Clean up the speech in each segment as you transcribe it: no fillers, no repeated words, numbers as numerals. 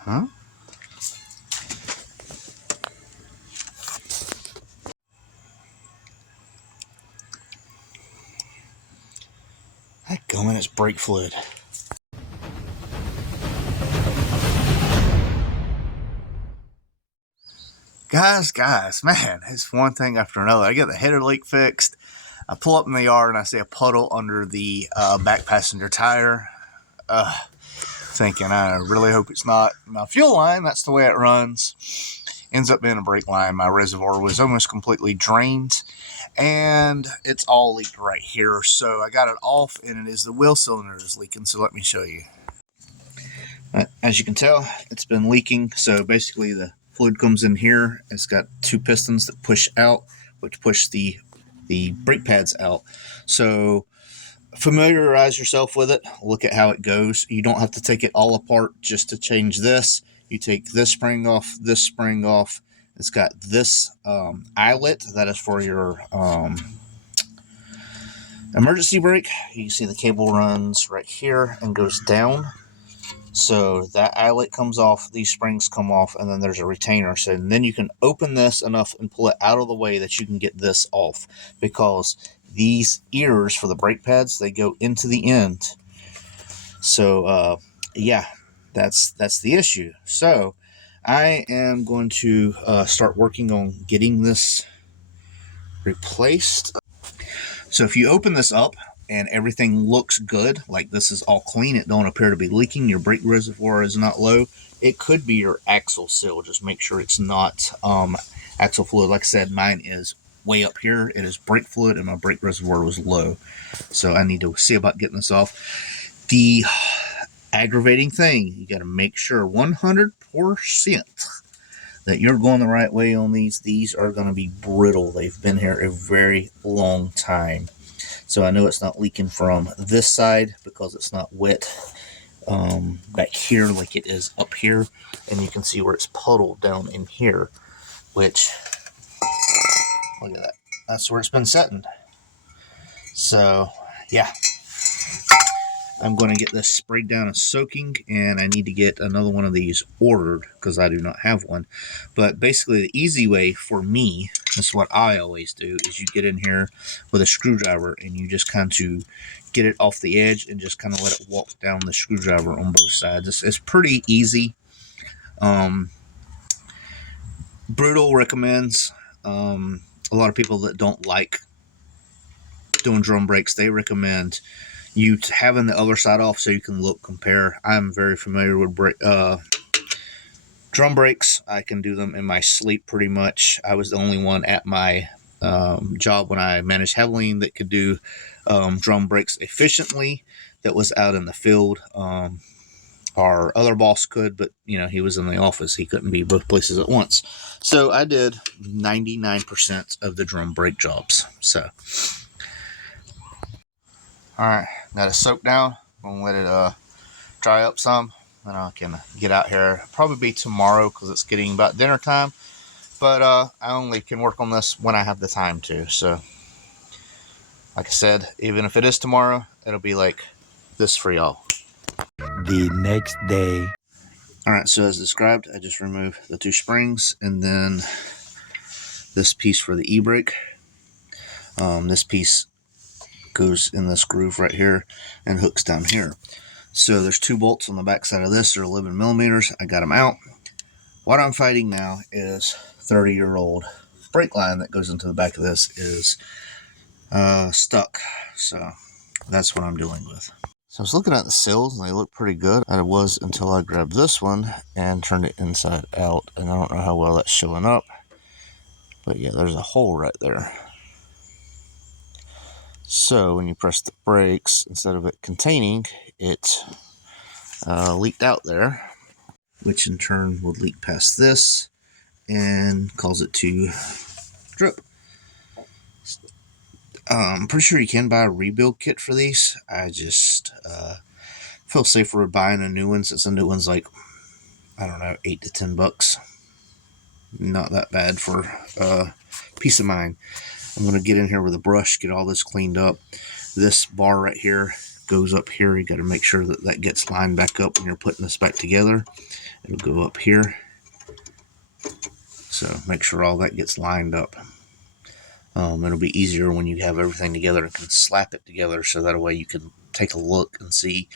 Huh? Heckgummit, it's brake fluid. Guys, man, it's one thing after another. I get the header leak fixed. I pull up in the yard and I see a puddle under the back passenger tire. Thinking, I really hope it's not my fuel line. That's the way it runs. Ends up being a brake line. My reservoir was almost completely drained, and it's all leaked right here. So I got it off, and it is the wheel cylinder is leaking. So let me show you. As you can tell, it's been leaking. So basically, the fluid comes in here. It's got two pistons that push out, which push the brake pads out. So familiarize yourself with it. Look at how it goes. You don't have to take it all apart just to change this. You take this spring off, this spring off. It's got this eyelet that is for your emergency brake. You can see the cable runs right here and goes down. So that eyelet comes off, these springs come off, and then there's a retainer. So then you can open this enough and pull it out of the way that you can get this off, because these ears for the brake pads, they go into the end. So yeah, that's the issue. So I am going to start working on getting this replaced. So if you open this up and everything looks good, like this is all clean, it don't appear to be leaking, your brake reservoir is not low, it could be your axle seal. Just make sure it's not axle fluid. Like I said, mine is way up here. It is brake fluid, and my brake reservoir was low. So I need to see about getting this off. The aggravating thing, you got to make sure 100% that you're going the right way on these. These are going to be brittle. They've been here a very long time. So I know it's not leaking from this side because it's not wet back here like it is up here. And you can see where it's puddled down in here, which, look at that. That's where it's been setting. So, yeah. I'm going to get this sprayed down and soaking, and I need to get another one of these ordered because I do not have one. But basically, the easy way for me, this is what I always do, is you get in here with a screwdriver and you just kind of get it off the edge and just kind of let it walk down the screwdriver on both sides. It's pretty easy. Brutal recommends. A lot of people that don't like doing drum brakes, they recommend you having the other side off so you can compare. I'm very familiar with drum brakes. I can do them in my sleep pretty much. I was the only one at my job when I managed Heavily that could do drum brakes efficiently, that was out in the field. Our other boss could, but he was in the office. He couldn't be both places at once. So I did 99% of the drum brake jobs. So alright, got it soaked down. I'm going to let it dry up some, and I can get out here. Probably be tomorrow because it's getting about dinner time. But I only can work on this when I have the time to. So, like I said, even if it is tomorrow, it'll be like this for y'all. The next day. Alright, so as described, I just removed the two springs and then this piece for the e-brake. This piece goes in this groove right here and hooks down here. So there's two bolts on the back side of this. They're 11 millimeters. I got them out. What I'm fighting now is 30-year-old brake line that goes into the back of this is stuck. So that's what I'm dealing with. So I was looking at the seals and they look pretty good. And it was until I grabbed this one and turned it inside out. And I don't know how well that's showing up. But yeah, there's a hole right there. So when you press the brakes, instead of it containing, it leaked out there, which in turn would leak past this and cause it to drip. I'm pretty sure you can buy a rebuild kit for these. I just feel safer with buying a new one, since a new one's like, I don't know, $8 to $10. Not that bad for peace of mind. I'm going to get in here with a brush, get all this cleaned up. This bar right here goes up here. You got to make sure that that gets lined back up when you're putting this back together. It'll go up here. So make sure all that gets lined up. It'll be easier when you have everything together and can slap it together, so that way you can take a look and see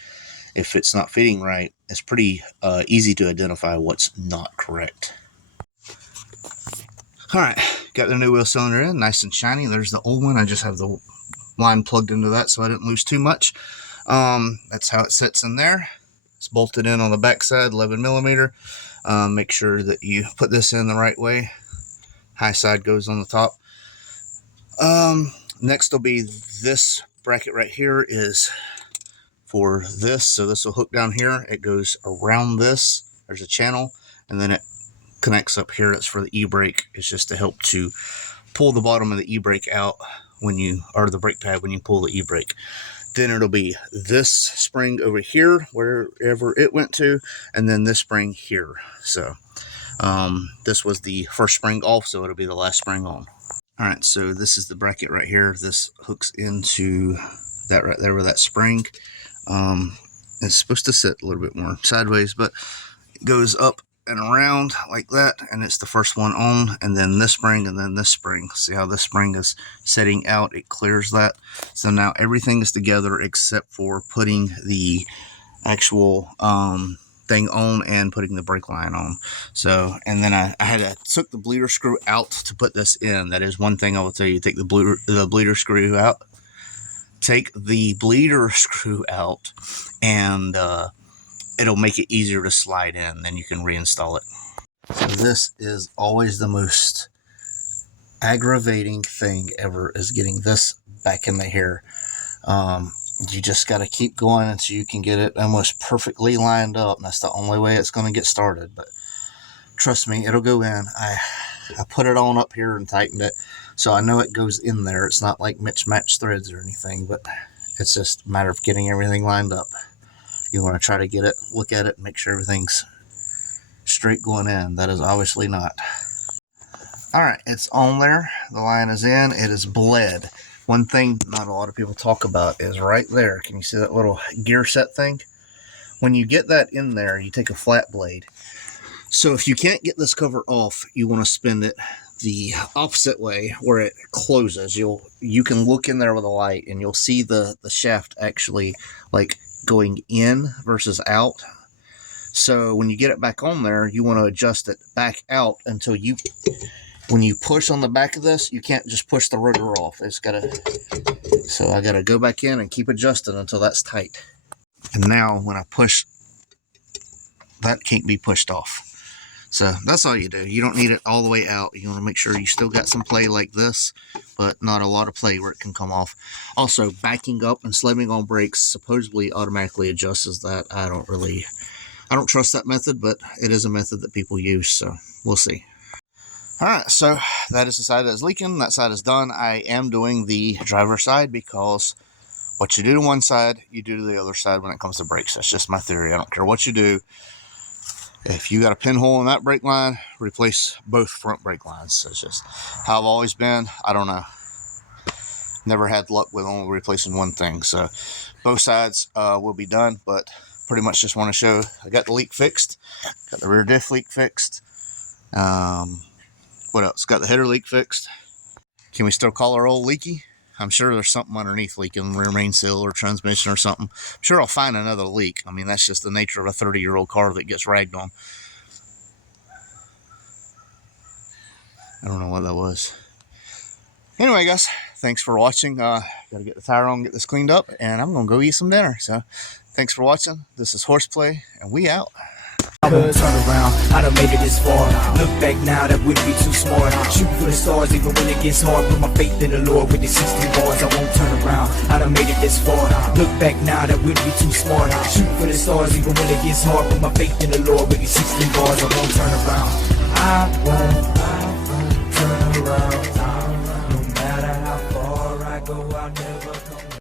if it's not fitting right. It's pretty easy to identify what's not correct. Alright, got the new wheel cylinder in, nice and shiny. There's the old one. I just have the line plugged into that so I didn't lose too much. That's how it sits in there. It's bolted in on the back side, 11 millimeter. Make sure that you put this in the right way. High side goes on the top. Next will be this bracket right here is for this. So this will hook down here. It goes around this. There's a channel, and then it connects up here. That's for the e-brake. It's just to help to pull the bottom of the e-brake out when you, or the brake pad when you pull the e-brake. Then it'll be this spring over here, wherever it went to, and then this spring here. So this was the first spring off, so it'll be the last spring on. All right, so this is the bracket right here. This hooks into that right there with that spring. It's supposed to sit a little bit more sideways, but it goes up and around like that, and it's the first one on, and then this spring, and then this spring. See how this spring is setting out? It clears that. So now everything is together except for putting the actual thing on and putting the brake line on. So, and then I took the bleeder screw out to put this in. That is one thing I will tell you. Take the bleeder screw out. Take the bleeder screw out, and it'll make it easier to slide in. Then you can reinstall it. So this is always the most aggravating thing ever, is getting this back in the hair. You just got to keep going until you can get it almost perfectly lined up. And that's the only way it's going to get started. But trust me, it'll go in. I put it on up here and tightened it, so I know it goes in there. It's not like mismatched threads or anything, but it's just a matter of getting everything lined up. You want to try to get it, look at it, make sure everything's straight going in. That is obviously not. All right, it's on there. The line is in. It is bled. One thing not a lot of people talk about is right there. Can you see that little gear set thing? When you get that in there, you take a flat blade. So if you can't get this cover off, you want to spin it the opposite way where it closes. You can look in there with a light, and you'll see the shaft actually like going in versus out. So when you get it back on there, you want to adjust it back out until when you push on the back of this, you can't just push the rotor off. It's gotta, so I gotta go back in and keep adjusting until that's tight. And now when I push, that can't be pushed off. So that's all you do. You don't need it all the way out. You want to make sure you still got some play like this, but not a lot of play where it can come off. Also, backing up and slamming on brakes supposedly automatically adjusts that. I don't trust that method, but it is a method that people use, so we'll see. All right, so that is the side that's leaking. That side is done. I am doing the driver's side because what you do to one side, you do to the other side when it comes to brakes. That's just my theory. I don't care what you do. If you got a pinhole in that brake line, replace both front brake lines. It's just how I've always been. I don't know. Never had luck with only replacing one thing. So both sides will be done, but pretty much just want to show I got the leak fixed. Got the rear diff leak fixed. What else? Got the header leak fixed. Can we still call her old leaky? I'm sure there's something underneath leaking, rear main seal or transmission or something. I'm sure I'll find another leak. I mean, that's just the nature of a 30-year-old car that gets ragged on. I don't know what that was. Anyway, guys, thanks for watching. Gotta get the tire on, get this cleaned up, and I'm gonna go eat some dinner. So, thanks for watching. This is Horseplay, and we out. Turn around, I done made it this far. Look back now, that wouldn't be too smart. Shoot for the stars even when it gets hard. Put my faith in the Lord with the 60 bars. I won't turn around, I done made it this far. Look back now, that wouldn't be too smart. Shoot for the stars even when it gets hard. Put my faith in the Lord with the 60 bars. I won't turn around, I won't turn around. No matter how far I go, I'll never come